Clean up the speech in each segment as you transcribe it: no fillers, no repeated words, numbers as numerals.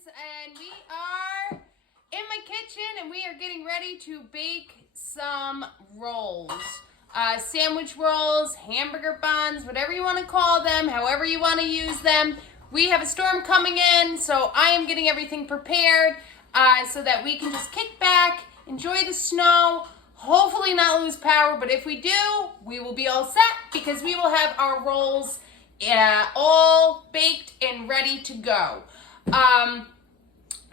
Handmadens, and we are in my kitchen and we are getting ready to bake some rolls. Sandwich rolls, hamburger buns, whatever you want to call them, however you want to use them. We have a storm coming in, so I am getting everything prepared so that we can just kick back, enjoy the snow, hopefully not lose power, but if we do, we will be all set because we will have our rolls all baked and ready to go.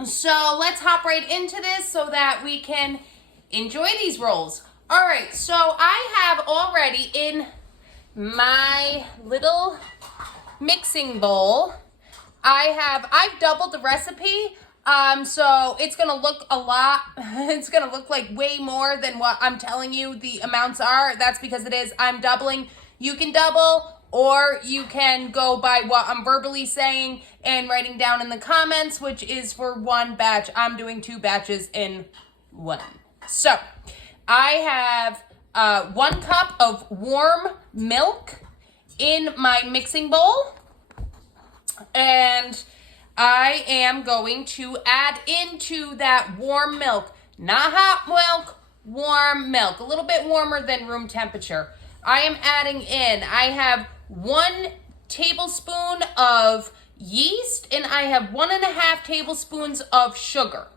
So let's hop right into this so that we can enjoy these rolls. All right, so I have already in my little mixing bowl, I've doubled the recipe. So it's gonna look a lot, it's gonna look like way more than what I'm telling you the amounts are. That's because it is, I'm doubling. You can double, or you can go by what I'm verbally saying and writing down in the comments, which is for one batch. I'm doing 2 batches in one. So I have 1 cup of warm milk in my mixing bowl, and I am going to add into that warm milk, not hot milk, warm milk, a little bit warmer than room temperature. I am adding in, I have 1 tablespoon of yeast and I have 1.5 tablespoons of sugar.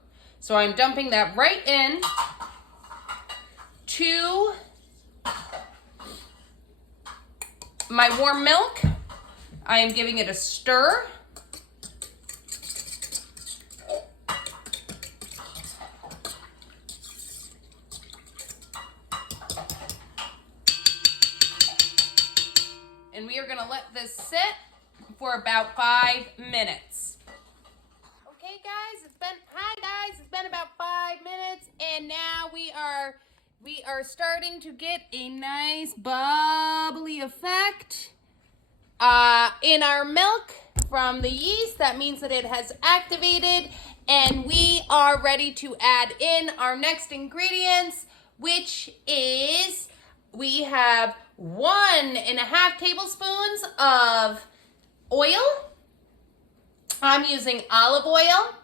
So I'm dumping that right in to my warm milk. I am giving it a stir. And we are gonna let this sit for about 5 minutes. Okay guys, it's been about 5 minutes, and now we are starting to get a nice bubbly effect in our milk from the yeast. That means that it has activated, and we are ready to add in our next ingredients, which is we have 1.5 tablespoons of oil. I'm using olive oil.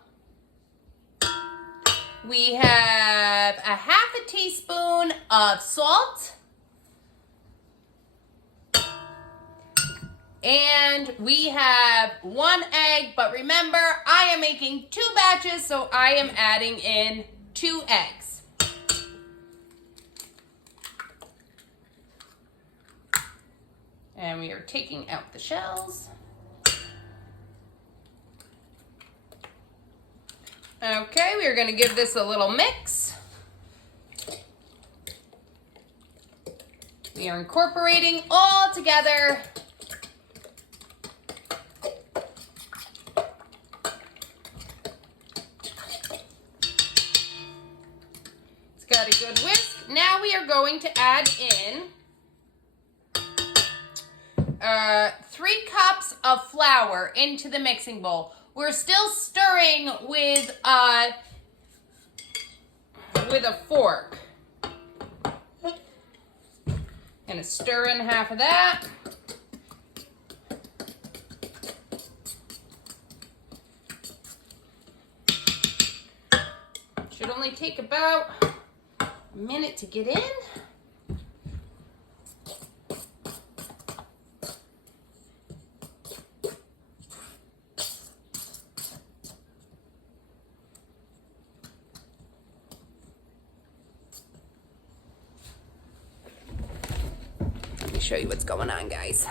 We have 1/2 teaspoon of salt. And we have 1 egg, but remember, I am making 2 batches, so I am adding in 2 eggs. And we are taking out the shells. Okay, we are going to give this a little mix. We are incorporating all together. It's got a good whisk. Now we are going to add in 3 cups of flour into the mixing bowl. We're still stirring with a fork. Gonna stir in half of that. Should only take about a minute to get in. Show you what's going on, guys.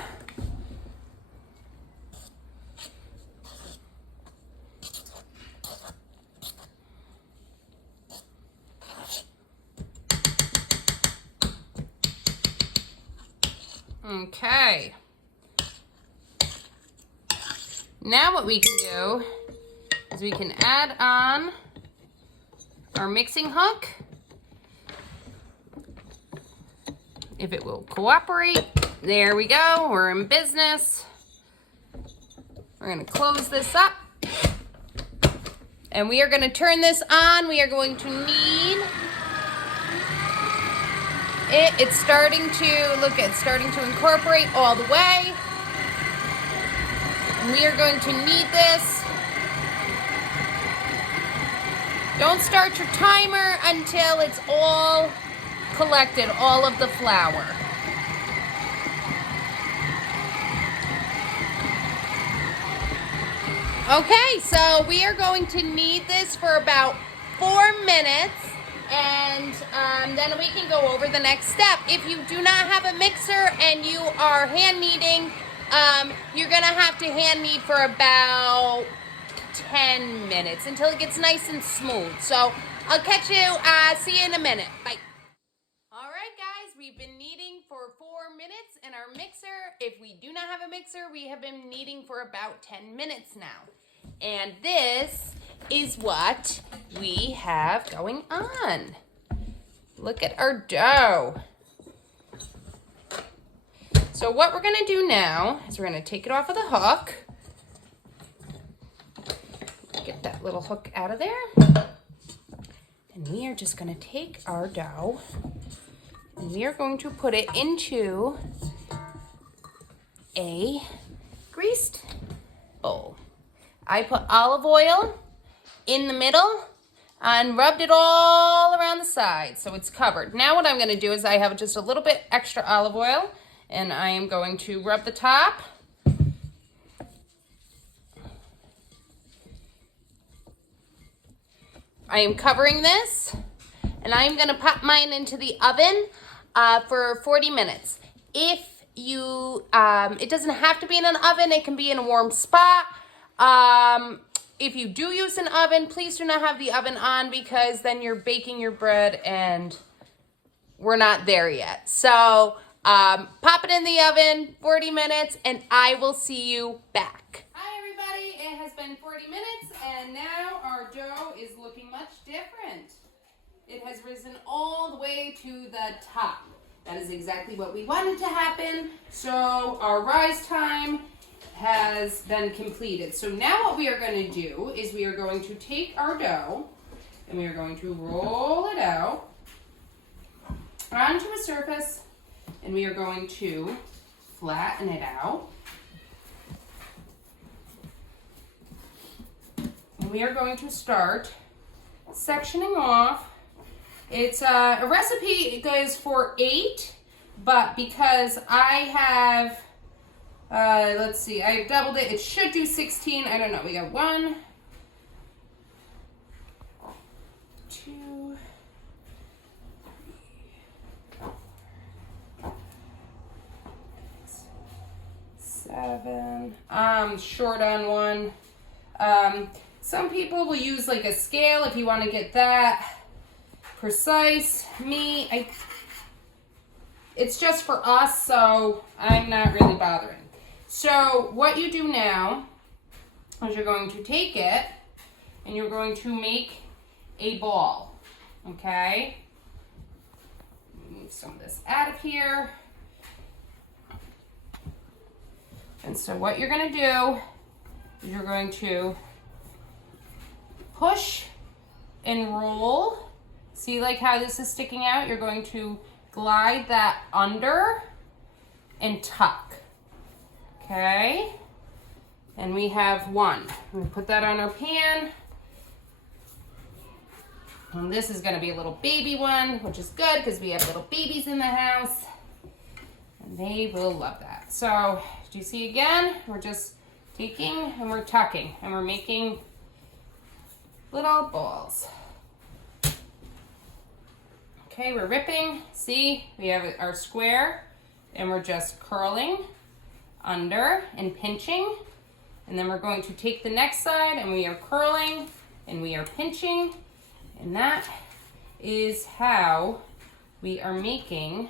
Okay. Now what we can do is we can add on our mixing hook. If it will cooperate. There we go, we're in business. We're gonna close this up. And we are gonna turn this on. We are going to knead it. It's starting to incorporate all the way. And we are going to knead this Don't start your timer until it's all collected, all of the flour. Okay, so we are going to knead this for about 4 minutes, and then we can go over the next step. If you do not have a mixer and you are hand kneading, you're gonna have to hand knead for about 10 minutes until it gets nice and smooth. So I'll catch you, see you in a minute. Bye. All right, guys, we've been kneading for 4 minutes in our mixer. If we do not have a mixer, we have been kneading for about 10 minutes now. And this is what we have going on. Look at our dough. So what we're gonna do now is we're gonna take it off of the hook. Get that little hook out of there. And we are just gonna take our dough and we are going to put it into a greased bowl. I put olive oil in the middle and rubbed it all around the sides so it's covered. Now what I'm gonna do is I have just a little bit extra olive oil and I am going to rub the top. I am covering this and I'm gonna pop mine into the oven for 40 minutes. If you, it doesn't have to be in an oven, it can be in a warm spot. If you do use an oven, please do not have the oven on because then you're baking your bread and we're not there yet. So pop it in the oven, 40 minutes, and I will see you back. Hi everybody, it has been 40 minutes and now our dough is looking much different. It has risen all the way to the top. That is exactly what we wanted to happen. So our rise time has been completed. So now what we are going to do is we are going to take our dough and we are going to roll it out onto a surface and we are going to flatten it out. And we are going to start sectioning off. It's a recipe, it goes for 8, but because I have let's see, I've doubled it. It should do 16. I don't know. We got 1, 2, 7. I'm short on 1. Some people will use like a scale if you want to get that precise. Me, it's just for us, so I'm not really bothering. So what you do now is you're going to take it and you're going to make a ball, okay? Move some of this out of here. And so what you're going to do is you're going to push and roll. See like how this is sticking out? You're going to glide that under and tuck. Okay, and we have 1. I'm gonna put that on our pan. And this is gonna be a little baby one, which is good because we have little babies in the house and they will love that. So, do you see again? We're just taking and we're tucking and we're making little balls. Okay, we're ripping. See, we have our square and we're just curling under and pinching, and then we're going to take the next side and we are curling and we are pinching, and that is how we are making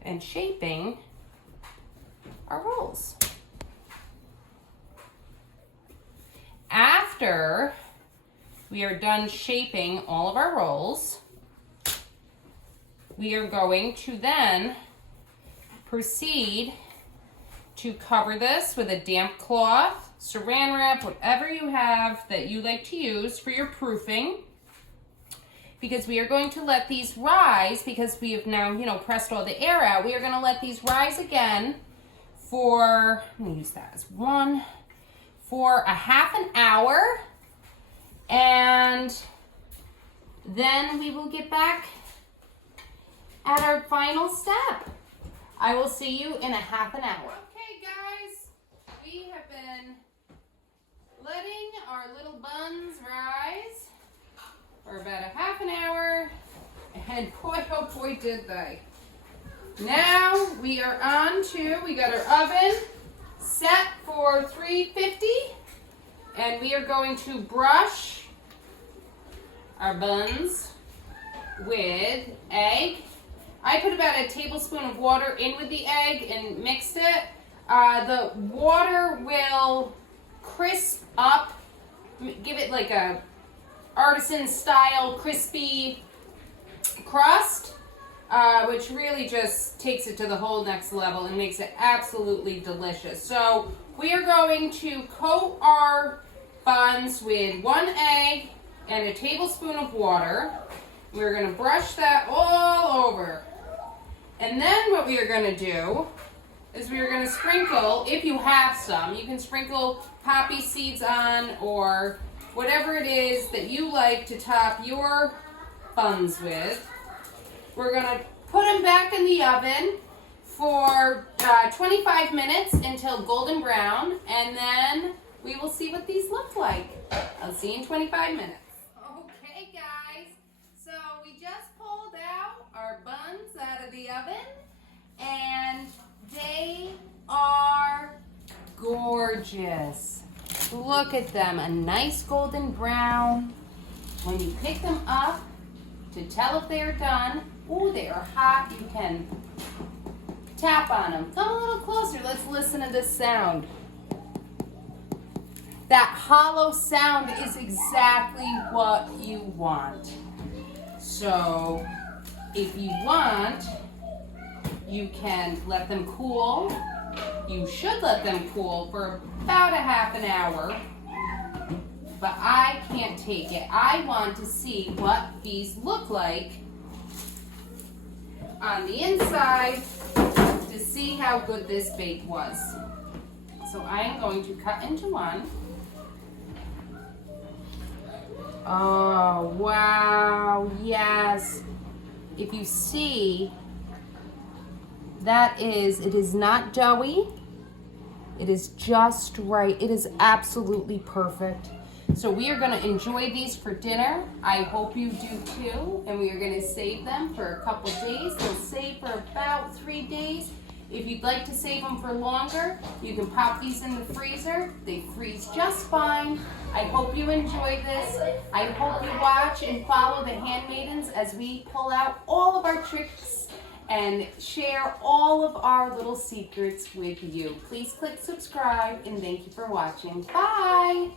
and shaping our rolls. After we are done shaping all of our rolls, we are going to then proceed to cover this with a damp cloth, saran wrap, whatever you have that you like to use for your proofing, because we are going to let these rise because we have now, pressed all the air out. We are going to let these rise again for, I'm going to use that as 1, for a half an hour, And then we will get back at our final step. I will see you in a half an hour. Okay guys, we have been letting our little buns rise for about a half an hour, and boy, oh boy, did they. Now we are on to, we got our oven set for 350, and we are going to brush our buns with egg. I put about a tablespoon of water in with the egg and mixed it. The water will crisp up, give it like a artisan style crispy crust, which really just takes it to the whole next level and makes it absolutely delicious. So we are going to coat our buns with 1 egg and a tablespoon of water. We're going to brush that all over. And then what we are going to do is we are going to sprinkle, if you have some, you can sprinkle poppy seeds on or whatever it is that you like to top your buns with. We're going to put them back in the oven for 25 minutes until golden brown, and then we will see what these look like. I'll see you in 25 minutes. Okay guys, so we just pulled out our buns out of the oven, and they are gorgeous. Look at them, a nice golden brown. When you pick them up to tell if they're done, ooh, they are hot. You can tap on them. Come a little closer. Let's listen to this sound. That hollow sound is exactly what you want. So if you want, you can let them cool. You should let them cool for about a half an hour. But I can't take it. I want to see what these look like on the inside to see how good this bake was. So I am going to cut into one. Oh, wow, yes. If you see, it is not doughy. It is just right. It is absolutely perfect. So we are going to enjoy these for dinner. I hope you do too. And we are going to save them for a couple days. They'll save for about 3 days. If you'd like to save them for longer, you can pop these in the freezer. They freeze just fine. I hope you enjoy this. I hope you watch and follow the Handmaidens as we pull out all of our tricks and share all of our little secrets with you. Please click subscribe, and thank you for watching. Bye.